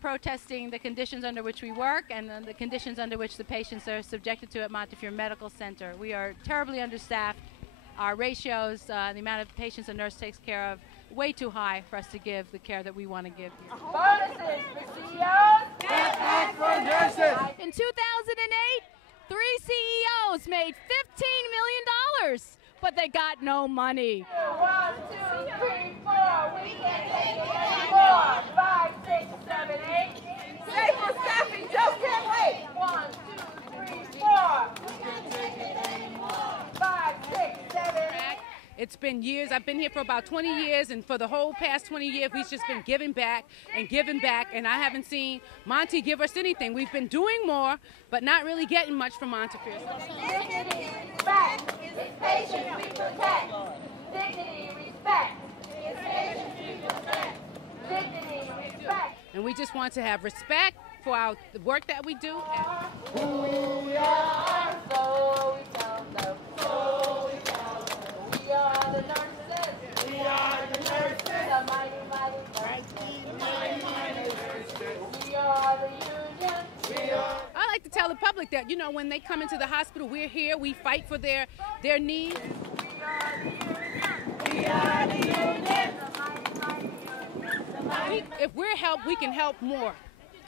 protesting the conditions under which we work and the conditions under which the patients are subjected to at Montefiore Medical Center. We are terribly understaffed. Our ratios, the amount of patients a nurse takes care of, way too high for us to give the care that we want to give here. Bonuses for CEOs. That's for nurses. In 2008, 3 CEOs made $15 million, but they got no money. 1, 2, 3, 4. We can't take it anymore. 5, 6, 7, 8. Stay for staffing. Just can't wait. 1, 2, 3, 4. We can't take it anymore. 5, 6, 7, 8. It's been years. I've been here for about 20 years, and for the whole past 20 years, we've just been giving back, and I haven't seen Monty give us anything. We've been doing more, but not really getting much from Montefiore. Dignity, respect. It's patients we protect. Dignity, respect. It's patients we protect. Dignity, respect. And we just want to have respect for the work that we do. Who we are, so we tell them. So we tell them. We are the nurses. We are the nurses. The mighty, mighty nurses. We are the union. We are. I like to tell the public that, you know, when they come into the hospital, we're here, we fight for their needs. We are the union. We are the union. The mighty union. If we're helped, we can help more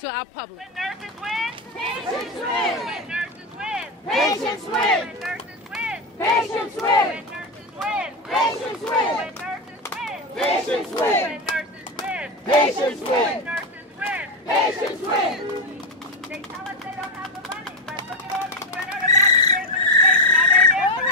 to our public. When nurses win, patients win. When nurses win, Patients win. When nurses win, Patients win. When nurses win, Patients win. When nurses win, Patients win. When nurses win, Patients win. When nurses win, Patients win. They tell us they don't have the money, but look at all these women about the administration. Now they're there for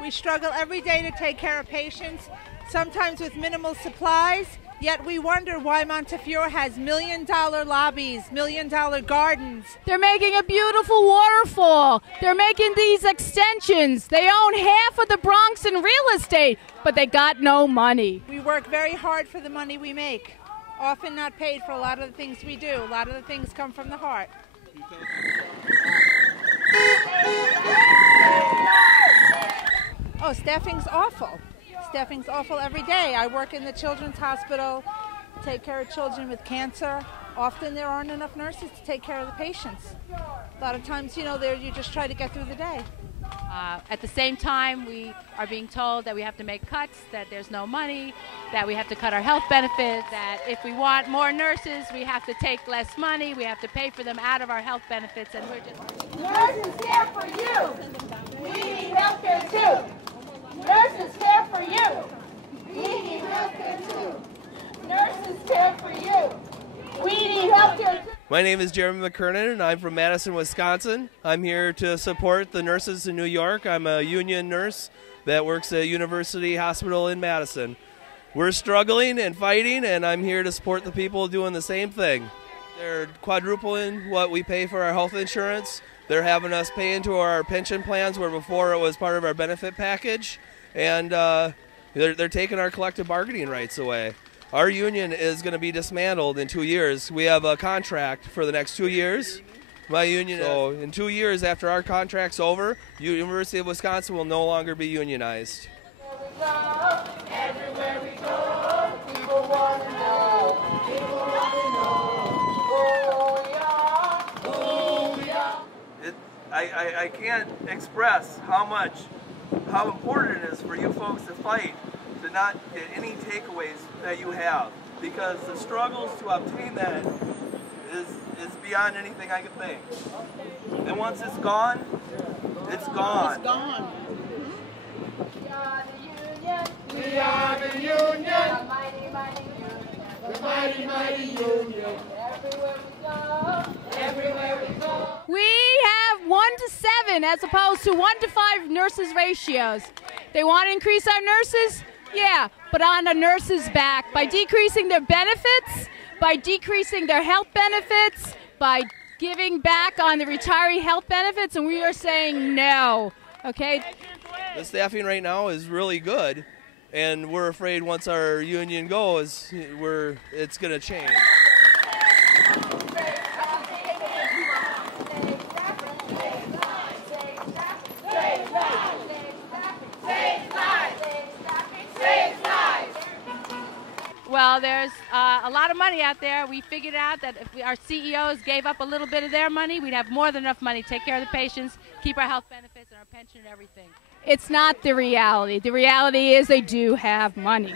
We struggle every day to take care of patients, sometimes with minimal supplies, yet we wonder why Montefiore has $1 million lobbies, $1 million gardens. They're making a beautiful waterfall. They're making these extensions. They own half of the Bronx in real estate, but they got no money. We work very hard for the money we make, often not paid for a lot of the things we do. A lot of the things come from the heart. Oh, staffing's awful. Staffing's awful every day. I work in the children's hospital, take care of children with cancer. Often there aren't enough nurses to take care of the patients. A lot of times, you know, you just try to get through the day. At the same time, we are being told that we have to make cuts, that there's no money, that we have to cut our health benefits, that if we want more nurses, we have to take less money, we have to pay for them out of our health benefits, and we're just... Nurses care for you. We need health care too. Nurses care for you. We need health care too. Nurses care for you. We need health care too. My name is Jeremy McKernan, and I'm from Madison, Wisconsin. I'm here to support the nurses in New York. I'm a union nurse that works at University Hospital in Madison. We're struggling and fighting, and I'm here to support the people doing the same thing. They're quadrupling what we pay for our health insurance. They're having us pay into our pension plans where before it was part of our benefit package, and they're taking our collective bargaining rights away. Our union is going to be dismantled in 2 years. We have a contract for the next 2 years. My union, so in 2 years after our contract's over, University of Wisconsin will no longer be unionized. Everywhere we go, people want to know. People want to know who we are, who we are. I can't express how important it is for you folks to fight to not get any takeaways that you have, because the struggles to obtain that is beyond anything I can think. And once it's gone, it's gone. It's gone. We are the union. We are the union. The mighty, mighty union. The mighty, mighty union. Everywhere we go. Everywhere we go. We have 1 to 7 as opposed to 1 to 5 nurses ratios. They want to increase our nurses? Yeah, but on the nurses' back by decreasing their benefits, by decreasing their health benefits, by giving back on the retiree health benefits, and we are saying no, okay? The staffing right now is really good, and we're afraid once our union goes, it's going to change. Well, there's a lot of money out there. We figured out that if our CEOs gave up a little bit of their money, we'd have more than enough money to take care of the patients, keep our health benefits and our pension and everything. It's not the reality. The reality is they do have money.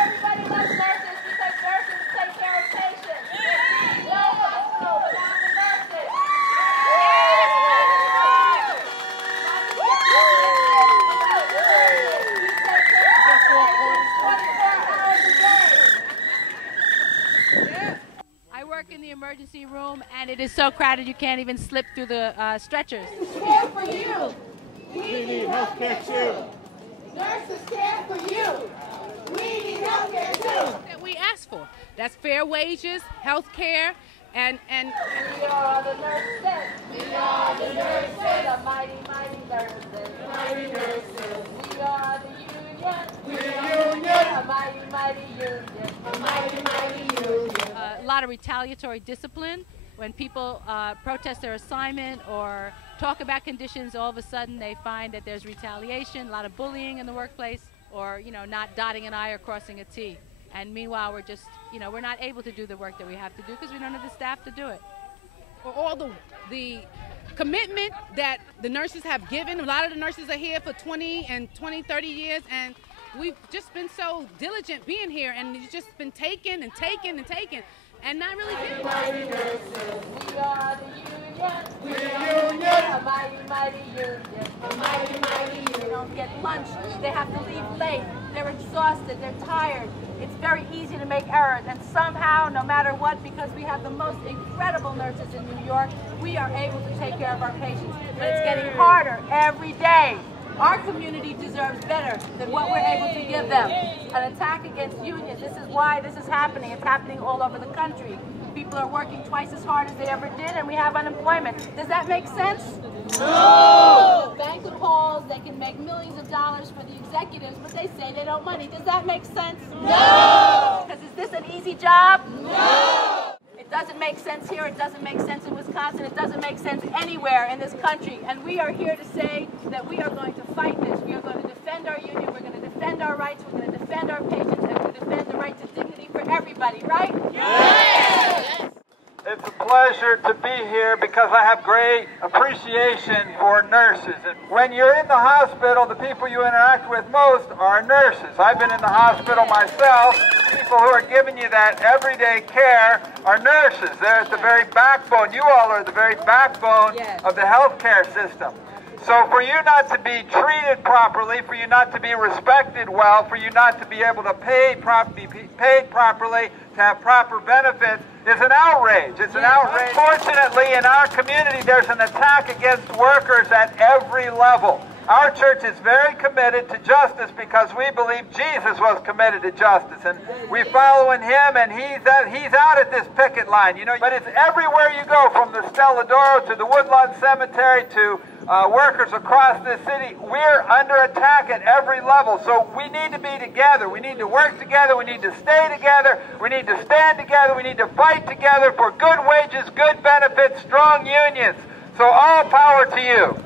Everybody loves nurses because nurses take care of patients. No hospital without the nurses. I work in the emergency room, and it is so crowded you can't even slip through the stretchers. Care for you. We need health care too. Nurses care for you. We need health care too. That we ask for. That's fair wages, health care, and We are the nurses. We are the nurses. The mighty, mighty nurses. Mighty nurses. We are the union. We are union. A mighty, mighty union. A mighty, mighty union. A lot of retaliatory discipline. When people protest their assignment or talk about conditions, all of a sudden they find that there's retaliation, a lot of bullying in the workplace, or not dotting an I or crossing a T. And meanwhile, we're just, we're not able to do the work that we have to do because we don't have the staff to do it. for all the commitment that the nurses have given. A lot of the nurses are here for 20 and 30 years, and we've just been so diligent being here, and it's just been taken and taken and taken, and not really giving. Mighty nurses, we are the union. We are union. A mighty, mighty union. A mighty, mighty union. They don't get lunch. They have to leave late. They're exhausted. They're tired. It's very easy to make errors, and somehow, no matter what, because we have the most incredible nurses in New York, we are able to take care of our patients. But it's getting harder every day. Our community deserves better than what we're able to give them. An attack against unions. This is why this is happening. It's happening all over the country. People are working twice as hard as they ever did, and we have unemployment. Does that make sense? No! The banquet halls, they can make millions of dollars for the executives, but they say they don't money. Does that make sense? No! Because is this an easy job? No! It doesn't make sense here. It doesn't make sense in Wisconsin. It doesn't make sense anywhere in this country. And we are here to say that we are going to fight this. We are going to defend our union. We're going to defend our rights. We're going to defend our patients. And we're going to defend the right to dignity for everybody, right? Yes! It's a pleasure to be here because I have great appreciation for nurses. And when you're in the hospital, the people you interact with most are nurses. I've been in the hospital myself. People who are giving you that everyday care are nurses. They're at the very backbone. You all are the very backbone of the healthcare system. So for you not to be treated properly, for you not to be respected well, for you not to be able to be paid properly, to have proper benefits, is an outrage. It's an outrage. Fortunately, in our community, there's an attack against workers at every level. Our church is very committed to justice because we believe Jesus was committed to justice, and we follow in him, and he's out at this picket line, you know. But it's everywhere you go, from the Stella d'Oro to the Woodlawn Cemetery to workers across this city. We're under attack at every level, so we need to be together. We need to work together. We need to stay together. We need to stand together. We need to fight together for good wages, good benefits, strong unions. So all power to you.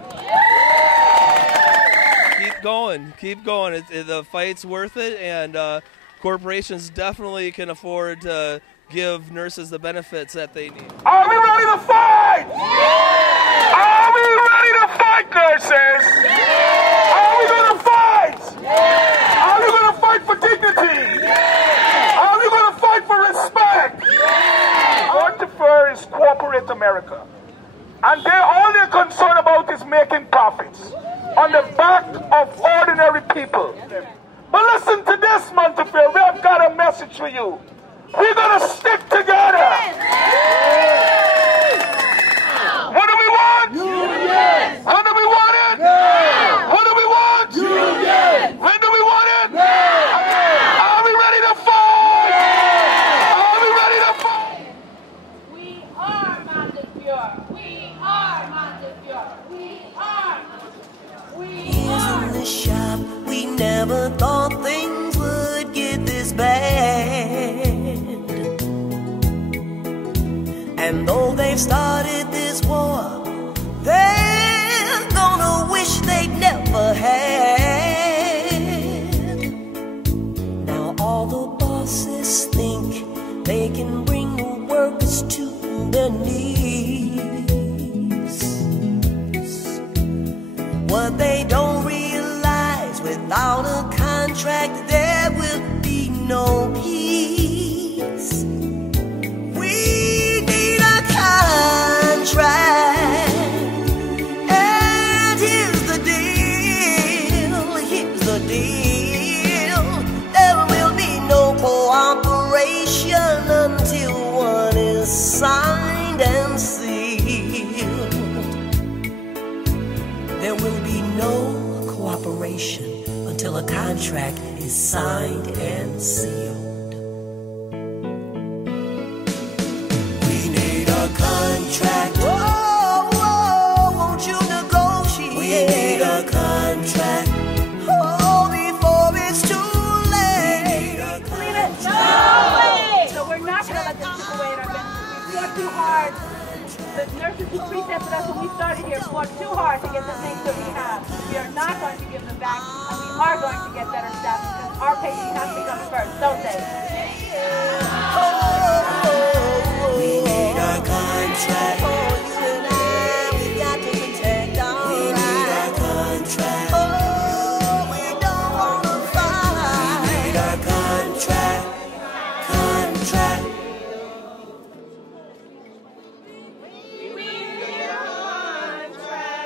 Keep going. The fight's worth it, and corporations definitely can afford to give nurses the benefits that they need. Are we ready to fight? Yeah! Are we ready to fight, nurses? Yeah! Are we going to fight? Yeah! Are we going to fight for dignity? Yeah! Are we going to fight for respect? Yeah! Montefiore is corporate America, and all they're concerned about is making profits on the back of ordinary people. But listen to this, Montefiore. We have got a message for you. We're going to stick together. What do we want? Unions. When do we want it? Now. What do we want? Unions. When do we want it? Now. Are we ready to fight? Are we ready to fight? We are Montefiore. We are Montefiore. We are Montefiore. We are. In the shop, we never thought things would get this bad. And though they've started this war, they're gonna wish they'd never had. Now all the bosses think contract, there will be no peace. We need a contract. And here's the deal, here's the deal. There will be no cooperation until one is signed and sealed. There will be no cooperation until a contract is signed and sealed. We need a contract. Whoa, whoa, won't you negotiate? We need a contract. Oh, before it's too late. We need a contract. No way! So we're not going to let them take away our benefits. We fought too hard. The nurses who precepted us when we started here fought too hard to get the things that we have. We are not going to give them back, and we are going to get better staff because our patients have to come first, don't they? We need a contract. Oh, you and I, we got to protect our rights. We need a contract. Oh, we don't want to fight. We need a contract. Contract. We need a contract.